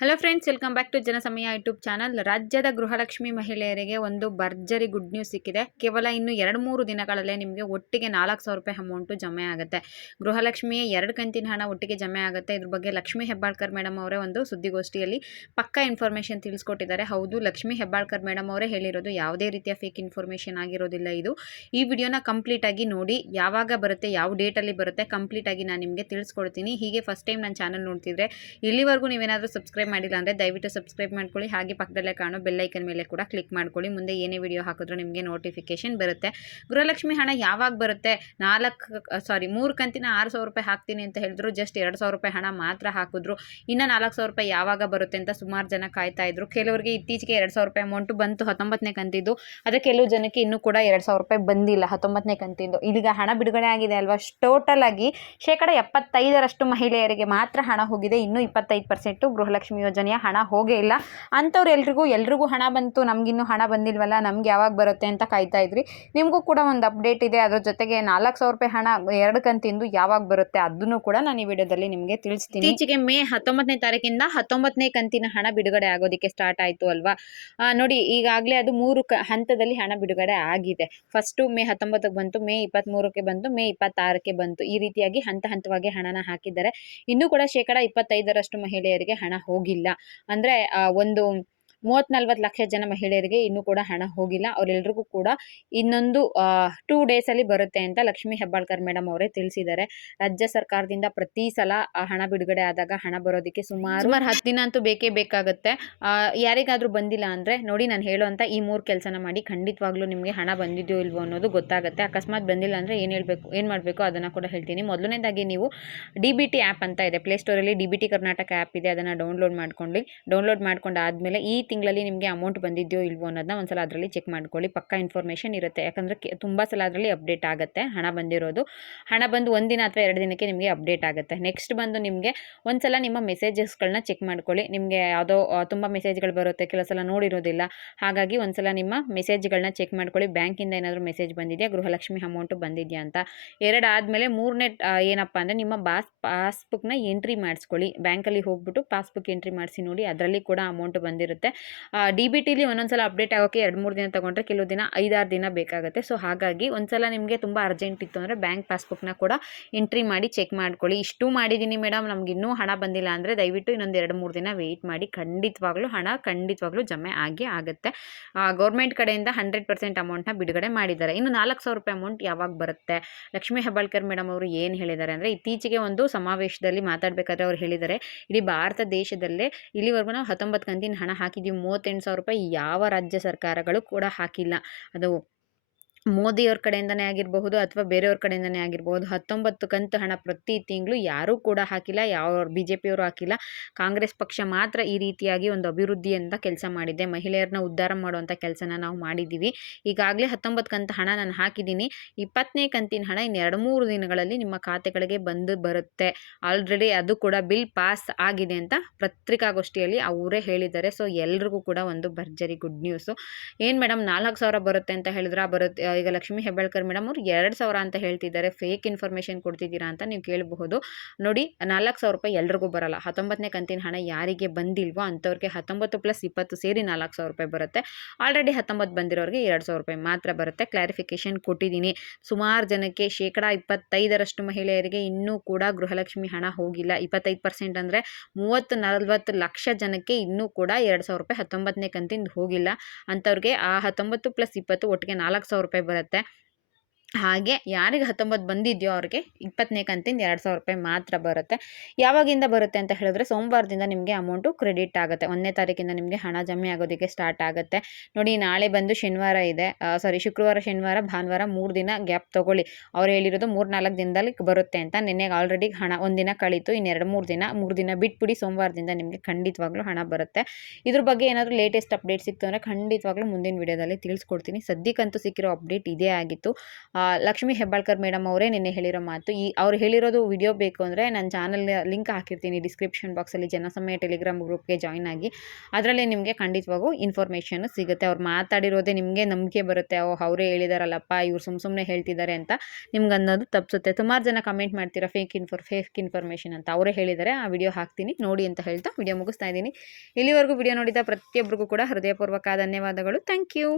Hello friends welcome back to Janasamaya YouTube channel ರಾಜ್ಯದ ಗೃಹಲಕ್ಷ್ಮಿ ಮಹಿಳೆಯರಿಗೆ ಒಂದು ಭರ್ಜರಿ ಗುಡ್ ನ್ಯೂಸ್ ಸಿಕ್ಕಿದೆ. ಕೇವಲ ಇನ್ನು ಎರಡು ಮೂರು ದಿನಗಳಲ್ಲೇ ನಿಮಗೆ ಒಟ್ಟಿಗೆ ನಾಲ್ಕು ಸಾವಿರ ರೂಪಾಯಿ ಅಮೌಂಟು ಜಮೆ ಆಗುತ್ತೆ. ಗೃಹಲಕ್ಷ್ಮಿಯ ಎರಡು ಕಂತಿನ ಹಣ ಒಟ್ಟಿಗೆ ಜಮೆ ಆಗುತ್ತೆ. ಇದ್ರ ಬಗ್ಗೆ ಲಕ್ಷ್ಮಿ ಹೆಬ್ಬಾಳ್ಕರ್ ಮೇಡಮ್ ಅವರೇ ಒಂದು ಸುದ್ದಿಗೋಷ್ಠಿಯಲ್ಲಿ ಪಕ್ಕಾ ಇನ್ಫಾರ್ಮೇಷನ್ ತಿಳಿಸ್ಕೊಟ್ಟಿದ್ದಾರೆ. ಹೌದು, ಲಕ್ಷ್ಮಿ ಹೆಬ್ಬಾಳ್ಕರ್ ಮೇಡಮ್ ಅವರೇ ಹೇಳಿರೋದು ಯಾವುದೇ ರೀತಿಯ ಫೇಕ್ ಇನ್ಫಾರ್ಮೇಷನ್ ಆಗಿರೋದಿಲ್ಲ ಇದು. ಈ ವಿಡಿಯೋನ ಕಂಪ್ಲೀಟಾಗಿ ನೋಡಿ, ಯಾವಾಗ ಬರುತ್ತೆ, ಯಾವ ಡೇಟಲ್ಲಿ ಬರುತ್ತೆ ಕಂಪ್ಲೀಟಾಗಿ ನಾನು ನಿಮಗೆ ತಿಳಿಸ್ಕೊಡ್ತೀನಿ. ಹೀಗೆ ಫಸ್ಟ್ ಟೈಮ್ ನನ್ನ ಚಾನಲ್ ನೋಡ್ತಿದ್ರೆ ಇಲ್ಲಿವರೆಗೂ ನೀವೇನಾದರೂ ಸಬ್ಸ್ಕ್ರೈಬ್ ಮಾಡಿಲ್ಲ ಅಂದರೆ ದಯವಿಟ್ಟು ಸಬ್ಸ್ಕ್ರೈಬ್ ಮಾಡ್ಕೊಳ್ಳಿ. ಹಾಗೆ ಪಕ್ಕದಲ್ಲೇ ಕಾಣೋ ಬೆಲ್ಲೈಕನ್ ಮೇಲೆ ಕೂಡ ಕ್ಲಿಕ್ ಮಾಡ್ಕೊಳ್ಳಿ. ಮುಂದೆ ಏನೇ ವಿಡಿಯೋ ಹಾಕಿದ್ರೂ ನಿಮಗೆ ನೋಟಿಫಿಕೇಶನ್ ಬರುತ್ತೆ. ಗೃಹಲಕ್ಷ್ಮಿ ಹಣ ಯಾವಾಗ ಬರುತ್ತೆ? ನಾಲ್ಕು ಸಾರಿ ಮೂರು ಕಂತಿನ ಆರು ಸಾವಿರ ರೂಪಾಯಿ ಹಾಕ್ತೀನಿ ಅಂತ ಹೇಳಿದ್ರು. ಜಸ್ಟ್ ಎರಡು ಸಾವಿರ ರೂಪಾಯಿ ಹಣ ಮಾತ್ರ ಹಾಕಿದ್ರು. ಇನ್ನು ನಾಲ್ಕು ಸಾವಿರ ರೂಪಾಯಿ ಯಾವಾಗ ಬರುತ್ತೆ ಅಂತ ಸುಮಾರು ಜನ ಕಾಯ್ತಾ ಇದ್ರು. ಕೆಲವರಿಗೆ ಇತ್ತೀಚೆಗೆ ಎರಡು ಸಾವಿರ ರೂಪಾಯಿ ಅಮೌಂಟು ಬಂತು. ಹತ್ತೊಂಬತ್ತನೇ ಕಂತಿದ್ದು. ಆದರೆ ಕೆಲವು ಜನಕ್ಕೆ ಇನ್ನೂ ಕೂಡ ಎರಡು ಸಾವಿರ ರೂಪಾಯಿ ಬಂದಿಲ್ಲ ಹತ್ತೊಂಬತ್ತನೇ ಕಂತಿದ್ದು ಇದೀಗ ಹಣ ಬಿಡುಗಡೆ ಆಗಿದೆ ಅಲ್ವಾ? ಟೋಟಲ್ ಆಗಿ ಶೇಕಡ ಎಪ್ಪತ್ತೈದರಷ್ಟು ಮಹಿಳೆಯರಿಗೆ ಮಾತ್ರ ಹಣ ಹೋಗಿದೆ. ಇನ್ನೂ ಇಪ್ಪತ್ತೈದು ಪರ್ಸೆಂಟು ಗೃಹಲಕ್ಷ್ಮಿ ಯೋಜನೆಯ ಹಣ ಹೋಗೇ ಇಲ್ಲ. ಅಂಥವ್ರು ಎಲ್ರಿಗೂ ಎಲ್ರಿಗೂ ಹಣ ಬಂತು, ನಮಗಿನ್ನೂ ಹಣ ಬಂದಿಲ್ವಲ್ಲ, ನಮ್ಗೆ ಯಾವಾಗ ಬರುತ್ತೆ ಅಂತ ಕಾಯ್ತಾ ಇದ್ರಿ. ನಿಮಗೂ ಕೂಡ ಒಂದು ಅಪ್ಡೇಟ್ ಇದೆ, ಅದ್ರ ಜೊತೆಗೆ ನಾಲ್ಕು ಸಾವಿರ ರೂಪಾಯಿ ಹಣ ಎರಡು ಕಂತಿಂದು ಯಾವಾಗ ಬರುತ್ತೆ ಅದನ್ನು ಕೂಡ ನಾನು ಈ ವಿಡಿಯೋದಲ್ಲಿ ನಿಮಗೆ ತಿಳಿಸ್ತೀನಿ. ಇತ್ತೀಚೆಗೆ ಮೇ ಹತ್ತೊಂಬತ್ತನೇ ತಾರೀಕಿಂದ ಹತ್ತೊಂಬತ್ತನೇ ಕಂತಿನ ಹಣ ಬಿಡುಗಡೆ ಆಗೋದಕ್ಕೆ ಸ್ಟಾರ್ಟ್ ಆಯಿತು ಅಲ್ವಾ? ನೋಡಿ, ಈಗಾಗಲೇ ಅದು ಮೂರು ಹಂತದಲ್ಲಿ ಹಣ ಬಿಡುಗಡೆ ಆಗಿದೆ. ಫಸ್ಟು ಮೇ ಹತ್ತೊಂಬತ್ತಕ್ಕೆ ಬಂತು, ಮೇ ಇಪ್ಪತ್ತ್ಮೂರಕ್ಕೆ ಬಂತು, ಮೇ ಇಪ್ಪತ್ತಾರಕ್ಕೆ ಬಂತು. ಈ ರೀತಿಯಾಗಿ ಹಂತ ಹಂತವಾಗಿ ಹಣನ ಹಾಕಿದ್ದಾರೆ. ಇನ್ನೂ ಕೂಡ ಶೇಕಡ ಇಪ್ಪತ್ತೈದರಷ್ಟು ಮಹಿಳೆಯರಿಗೆ ಹಣ ಹೋಗಿಲ್ಲ. ಅಂದರೆ ಒಂದು ಮೂವತ್ತು ನಲ್ವತ್ತು ಲಕ್ಷ ಜನ ಮಹಿಳೆಯರಿಗೆ ಇನ್ನೂ ಕೂಡ ಹಣ ಹೋಗಿಲ್ಲ. ಅವರೆಲ್ಲರಿಗೂ ಕೂಡ ಇನ್ನೊಂದು ಟೂ ಡೇಸಲ್ಲಿ ಬರುತ್ತೆ ಅಂತ ಲಕ್ಷ್ಮೀ ಹೆಬ್ಬಾಳ್ಕರ್ ಮೇಡಮ್ ಅವರೇ ತಿಳಿಸಿದ್ದಾರೆ. ರಾಜ್ಯ ಸರ್ಕಾರದಿಂದ ಪ್ರತಿ ಸಲ ಹಣ ಬಿಡುಗಡೆ ಆದಾಗ ಹಣ ಬರೋದಕ್ಕೆ ಸುಮಾರು ಸುಮಾರು ಹತ್ತು ದಿನ ಅಂತೂ ಬೇಕೇ ಬೇಕಾಗುತ್ತೆ. ಯಾರಿಗಾದರೂ ಯಾರಿಗಾದ್ರೂ ಬಂದಿಲ್ಲ ಅಂದರೆ ನೋಡಿ ನಾನು ಹೇಳುವಂಥ ಈ ಮೂರು ಕೆಲಸನ ಮಾಡಿ ಖಂಡಿತವಾಗ್ಲೂ ನಿಮಗೆ ಹಣ ಬಂದಿದೆಯೋ ಇಲ್ವೋ ಅನ್ನೋದು ಗೊತ್ತಾಗುತ್ತೆ. ಅಕಸ್ಮಾತ್ ಬಂದಿಲ್ಲ ಅಂದರೆ ಏನು ಹೇಳಬೇಕು, ಏನು ಮಾಡಬೇಕು ಅದನ್ನು ಕೂಡ ಹೇಳ್ತೀನಿ. ಮೊದಲನೇದಾಗಿ ನೀವು ಡಿ ಬಿ ಟಿ ಆ್ಯಪ್ ಅಂತ ಇದೆ. ಪ್ಲೇಸ್ಟೋರಲ್ಲಿ D B T Karnataka app ಇದೆ. ಅದನ್ನು ಡೌನ್ಲೋಡ್ ಮಾಡ್ಕೊಂಡು ಡೌನ್ಲೋಡ್ ಮಾಡ್ಕೊಂಡು ಆದಮೇಲೆ ಈ ತಿಂಗಳಲ್ಲಿ ನಿಮಗೆ ಅಮೌಂಟ್ ಬಂದಿದೆಯೋ ಇಲ್ವೋ ಅನ್ನೋದನ್ನ ಒಂದ್ಸಲ ಅದರಲ್ಲಿ ಚೆಕ್ ಮಾಡ್ಕೊಳ್ಳಿ. ಪಕ್ಕಾ ಇನ್ಫಾರ್ಮೇಷನ್ ಇರುತ್ತೆ. ಯಾಕಂದರೆ ತುಂಬ ಸಲ ಅದರಲ್ಲಿ ಅಪ್ಡೇಟ್ ಆಗುತ್ತೆ. ಹಣ ಬಂದಿರೋದು. ಹಣ ಬಂದು ಒಂದಿನ ಅಥವಾ ಎರಡು ದಿನಕ್ಕೆ ನಿಮಗೆ ಅಪ್ಡೇಟ್ ಆಗುತ್ತೆ. ನೆಕ್ಸ್ಟ್ ಬಂದು ನಿಮಗೆ ಒಂದ್ಸಲ ನಿಮ್ಮ ಮೆಸೇಜಸ್ಗಳನ್ನ ಚೆಕ್ ಮಾಡ್ಕೊಳ್ಳಿ. ನಿಮಗೆ ಯಾವುದೋ ತುಂಬ ಮೆಸೇಜ್ಗಳು ಬರುತ್ತೆ. ಕೆಲವು ಸಲ ನೋಡಿರೋದಿಲ್ಲ. ಹಾಗಾಗಿ ಒಂದ್ಸಲ ನಿಮ್ಮ ಮೆಸೇಜ್ಗಳನ್ನ ಚೆಕ್ ಮಾಡ್ಕೊಳ್ಳಿ. ಬ್ಯಾಂಕಿಂದ ಏನಾದರೂ ಮೆಸೇಜ್ ಬಂದಿದೆಯಾ? ಗೃಹಲಕ್ಷ್ಮಿ ಅಮೌಂಟು ಬಂದಿದೆಯಾ ಅಂತ. ಎರಡು ಆದಮೇಲೆ ಮೂರನೇ ಏನಪ್ಪ ಅಂದರೆ ನಿಮ್ಮ ಬಾಸ್ ಪಾಸ್ಬುಕ್ನ ಎಂಟ್ರಿ ಮಾಡಿಸ್ಕೊಳ್ಳಿ. ಬ್ಯಾಂಕಲ್ಲಿ ಹೋಗ್ಬಿಟ್ಟು ಪಾಸ್ಬುಕ್ ಎಂಟ್ರಿ ಮಾಡಿಸಿ ನೋಡಿ. ಅದರಲ್ಲಿ ಕೂಡ ಅಮೌಂಟ್ ಬಂದಿರುತ್ತೆ. ಡಿ ಬಿ ಟಿಲಿ ಒಂದೊಂದ್ಸಲ ಅಪ್ಡೇಟ್ ಆಗೋಕ್ಕೆ ಎರಡು ಮೂರು ದಿನ ತೊಗೊಂಡ್ರೆ ಕೆಲವು ದಿನ ಐದಾರು ದಿನ ಬೇಕಾಗುತ್ತೆ. ಸೊ ಹಾಗಾಗಿ ಒಂದ್ಸಲ ನಿಮಗೆ ತುಂಬ ಅರ್ಜೆಂಟ್ ಇತ್ತು ಅಂದರೆ ಬ್ಯಾಂಕ್ ಪಾಸ್ಬುಕ್ನ ಕೂಡ ಎಂಟ್ರಿ ಮಾಡಿ ಚೆಕ್ ಮಾಡ್ಕೊಳ್ಳಿ. ಇಷ್ಟು ಮಾಡಿದ್ದೀನಿ ಮೇಡಮ್ ನಮ್ಗೆ ಇನ್ನೂ ಹಣ ಬಂದಿಲ್ಲ ಅಂದರೆ ದಯವಿಟ್ಟು ಇನ್ನೊಂದು ಎರಡು ಮೂರು ದಿನ ವೆಯ್ಟ್ ಮಾಡಿ. ಖಂಡಿತವಾಗ್ಲೂ ಹಣ ಖಂಡಿತವಾಗ್ಲೂ ಜಮೆ ಆಗಿ ಆಗುತ್ತೆ. ಗೌರ್ಮೆಂಟ್ ಕಡೆಯಿಂದ ಹಂಡ್ರೆಡ್ ಪರ್ಸೆಂಟ್ ಅಮೌಂಟ್ನ ಬಿಡುಗಡೆ ಮಾಡಿದ್ದಾರೆ. ಇನ್ನು ನಾಲ್ಕು ಸಾವಿರ ರೂಪಾಯಿ ಅಮೌಂಟ್ ಯಾವಾಗ ಬರುತ್ತೆ? ಲಕ್ಷ್ಮೀ ಹೆಬ್ಬಾಳ್ಕರ್ ಮೇಡಮ್ ಅವರು ಏನು ಹೇಳಿದ್ದಾರೆ ಅಂದರೆ ಇತ್ತೀಚೆಗೆ ಒಂದು ಸಮಾವೇಶದಲ್ಲಿ ಮಾತಾಡಬೇಕಾದ್ರೆ ಅವ್ರು ಹೇಳಿದ್ದಾರೆ, ಇಡೀ ಭಾರತ ದೇಶದಲ್ಲೇ ಇಲ್ಲಿವರೆಗೂ ನಾವು ಹತ್ತೊಂಬತ್ತು ಕಂತಿನ ಹಣ ಹಾಕಿದ್ದೀವಿ ಮೂವತ್ತೆಂಟು ಸಾವಿರ ರೂಪಾಯಿ ಯಾವ ರಾಜ್ಯ ಸರ್ಕಾರಗಳು ಕೂಡ ಹಾಕಿಲ್ಲ. ಅದು ಮೋದಿಯವ್ರ ಕಡೆಯಿಂದನೇ ಆಗಿರಬಹುದು ಅಥವಾ ಬೇರೆಯವ್ರ ಕಡೆಯಿಂದನೇ ಆಗಿರಬಹುದು, ಹತ್ತೊಂಬತ್ತು ಕಂತು ಹಣ ಪ್ರತಿ ತಿಂಗಳು ಯಾರೂ ಕೂಡ ಹಾಕಿಲ್ಲ, ಯಾವ ಬಿ ಜೆ ಪಿಯವರು ಹಾಕಿಲ್ಲ. ಕಾಂಗ್ರೆಸ್ ಪಕ್ಷ ಮಾತ್ರ ಈ ರೀತಿಯಾಗಿ ಒಂದು ಅಭಿವೃದ್ಧಿಯಿಂದ ಕೆಲಸ ಮಾಡಿದೆ. ಮಹಿಳೆಯರನ್ನ ಉದ್ಧಾರ ಮಾಡುವಂಥ ಕೆಲಸನ ನಾವು ಮಾಡಿದ್ದೀವಿ ಈಗಾಗಲೇ ಹತ್ತೊಂಬತ್ತು ಕಂತು ಹಣ ನಾನು ಹಾಕಿದ್ದೀನಿ. ಇಪ್ಪತ್ತನೇ ಕಂತಿನ ಹಣ ಇನ್ನು ಎರಡು ಮೂರು ದಿನಗಳಲ್ಲಿ ನಿಮ್ಮ ಖಾತೆಗಳಿಗೆ ಬಂದು ಬರುತ್ತೆ. ಆಲ್ರೆಡಿ ಅದು ಕೂಡ ಬಿಲ್ ಪಾಸ್ ಆಗಿದೆ ಅಂತ ಪತ್ರಿಕಾಗೋಷ್ಠಿಯಲ್ಲಿ ಅವರೇ ಹೇಳಿದ್ದಾರೆ. ಸೊ ಎಲ್ರಿಗೂ ಕೂಡ ಒಂದು ಭರ್ಜರಿ ಗುಡ್ ನ್ಯೂಸು. ಏನು ಮೇಡಮ್ ನಾಲ್ಕು ಸಾವಿರ ಬರುತ್ತೆ ಅಂತ ಹೇಳಿದ್ರೆ ಬರುತ್ತೆ ಈಗ ಲಕ್ಷ್ಮೀ ಹೆಬ್ಬಾಳ್ಕರ್ ಮೇಡಮ್ ಅವ್ರು ಎರಡು ಸಾವಿರ ಅಂತ ಹೇಳ್ತಿದ್ದಾರೆ. ಫೇಕ್ ಇನ್ಫಾರ್ಮೇಷನ್ ಕೊಡ್ತಿದ್ದೀರಾ ಅಂತ ನೀವು ಕೇಳಬಹುದು. ನೋಡಿ, ನಾಲ್ಕು ಸಾವಿರ ರೂಪಾಯಿ ಎಲ್ರಿಗೂ ಬರಲ್ಲ. ಹತ್ತೊಂಬತ್ತನೇ ಕಂತಿನ ಹಣ ಯಾರಿಗೆ ಬಂದಿಲ್ವೋ ಅಂಥವ್ರಿಗೆ ಹತ್ತೊಂಬತ್ತು ಪ್ಲಸ್ ಇಪ್ಪತ್ತು ಸೇರಿ ನಾಲ್ಕು ಸಾವಿರ ರೂಪಾಯಿ ಬರುತ್ತೆ. ಆಲ್ರೆಡಿ ಹತ್ತೊಂಬತ್ತು ಬಂದಿರೋರಿಗೆ ಎರಡು ಸಾವಿರ ರೂಪಾಯಿ ಮಾತ್ರ ಬರುತ್ತೆ. ಕ್ಲಾರಿಫಿಕೇಷನ್ ಕೊಟ್ಟಿದ್ದೀನಿ. ಸುಮಾರು ಜನಕ್ಕೆ ಶೇಕಡ ಇಪ್ಪತ್ತೈದರಷ್ಟು ಮಹಿಳೆಯರಿಗೆ ಇನ್ನೂ ಕೂಡ ಗೃಹಲಕ್ಷ್ಮಿ ಹಣ ಹೋಗಿಲ್ಲ. ಇಪ್ಪತ್ತೈದು ಪರ್ಸೆಂಟ್ ಅಂದರೆ ಮೂವತ್ತು ನಲವತ್ತು ಲಕ್ಷ ಜನಕ್ಕೆ ಇನ್ನೂ ಕೂಡ ಎರಡು ಸಾವಿರ ರೂಪಾಯಿ ಹತ್ತೊಂಬತ್ತನೇ ಕಂತಿಂದ ಹೋಗಿಲ್ಲ. ಅಂಥವ್ರಿಗೆ ಆ ಹತ್ತೊಂಬತ್ತು ಪ್ಲಸ್ ಇಪ್ಪತ್ತು ಒಟ್ಟಿಗೆ ನಾಲ್ಕು ಸಾವಿರ ರೂಪಾಯಿ ಬರುತ್ತೆ. ಹಾಗೆ ಯಾರಿಗೆ ಹತ್ತೊಂಬತ್ತು ಬಂದಿದೆಯೋ ಅವ್ರಿಗೆ ಇಪ್ಪತ್ತನೇ ಕಂತಿಂದ ಎರಡು ಸಾವಿರ ರೂಪಾಯಿ ಮಾತ್ರ ಬರುತ್ತೆ. ಯಾವಾಗಿಂದ ಬರುತ್ತೆ ಅಂತ ಹೇಳಿದ್ರೆ ಸೋಮವಾರದಿಂದ ನಿಮಗೆ ಅಮೌಂಟು ಕ್ರೆಡಿಟ್ ಆಗುತ್ತೆ. ಒಂದನೇ ತಾರೀಕಿಂದ ನಿಮಗೆ ಹಣ ಜಮೆ ಆಗೋದಕ್ಕೆ ಸ್ಟಾರ್ಟ್ ಆಗುತ್ತೆ. ನೋಡಿ ನಾಳೆ ಬಂದು ಶನಿವಾರ ಇದೆ. ಸಾರಿ ಶುಕ್ರವಾರ, ಶನಿವಾರ, ಭಾನುವಾರ ಮೂರು ದಿನ ಗ್ಯಾಪ್ ತೊಗೊಳ್ಳಿ. ಅವ್ರು ಹೇಳಿರೋದು ಮೂರು ನಾಲ್ಕು ದಿನದಲ್ಲಿ ಬರುತ್ತೆ ಅಂತ. ನಿನ್ನೆಗೆ ಆಲ್ರೆಡಿ ಹಣ ಒಂದಿನ ಕಳೀತು ಇನ್ನು ಎರಡು ಮೂರು ದಿನ ಮೂರು ದಿನ ಬಿಟ್ಬಿಡಿ ಸೋಮವಾರದಿಂದ ನಿಮಗೆ ಖಂಡಿತವಾಗ್ಲೂ ಹಣ ಬರುತ್ತೆ. ಇದ್ರ ಬಗ್ಗೆ ಏನಾದರೂ ಲೇಟೆಸ್ಟ್ ಅಪ್ಡೇಟ್ ಸಿಕ್ತು ಅಂದರೆ ಖಂಡಿತವಾಗ್ಲೂ ಮುಂದಿನ ವಿಡಿಯೋದಲ್ಲಿ ತಿಳಿಸ್ಕೊಡ್ತೀನಿ. ಸದ್ಯಕ್ಕಂತೂ ಸಿಕ್ಕಿರೋ ಅಪ್ಡೇಟ್ ಇದೇ ಆಗಿತ್ತು. ಲಕ್ಷ್ಮೀ ಹೆಬ್ಬಾಳ್ಕರ್ ಮೇಡಮ್ ಅವರೇ ನಿನ್ನೆ ಹೇಳಿರೋ ಮಾತು. ಈ ಅವ್ರು ಹೇಳಿರೋದು ವಿಡಿಯೋ ಬೇಕು ಅಂದರೆ ನನ್ನ ಚಾನಲ್ ಲಿಂಕ್ ಹಾಕಿರ್ತೀನಿ ಡಿಸ್ಕ್ರಿಪ್ಷನ್ ಬಾಕ್ಸಲ್ಲಿ ಜನಸಮಯ ಟೆಲಿಗ್ರಾಮ್ ಗ್ರೂಪ್ಗೆ ಜಾಯ್ನ್ ಆಗಿ. ಅದರಲ್ಲಿ ನಿಮಗೆ ಖಂಡಿತವಾಗೂ ಇನ್ಫಾರ್ಮೇಷನ್ ಸಿಗುತ್ತೆ. ಅವ್ರು ಮಾತಾಡಿರೋದೇ ನಿಮಗೆ ನಂಬಿಕೆ ಬರುತ್ತೆ. ಓ ಅವರೇ ಹೇಳಿದಾರಲ್ಲಪ್ಪ, ಇವ್ರು ಸುಮ್ಮ ಸುಮ್ಮನೆ ಹೇಳ್ತಿದ್ದಾರೆ ಅಂತ ನಿಮ್ಗೆ ಅನ್ನೋದು ತಪ್ಪಿಸುತ್ತೆ ಸುಮಾರು ಜನ ಕಮೆಂಟ್ ಮಾಡ್ತೀರಾ ಫೇಕ್ ಇನ್ಫಾರ್ ಫೇಕ್ ಇನ್ಫಾರ್ಮೇಷನ್ ಅಂತ. ಅವರೇ ಹೇಳಿದ್ದಾರೆ ಆ ವಿಡಿಯೋ ಹಾಕ್ತೀನಿ. ನೋಡಿ ಅಂತ ಹೇಳ್ತಾ ವಿಡಿಯೋ ಮುಗಿಸ್ತಾ ಇದ್ದೀನಿ. ಇಲ್ಲಿವರೆಗೂ ವಿಡಿಯೋ ನೋಡಿದ ಪ್ರತಿಯೊಬ್ಬರಿಗೂ ಕೂಡ ಹೃದಯಪೂರ್ವಕ ಧನ್ಯವಾದಗಳು. Thank you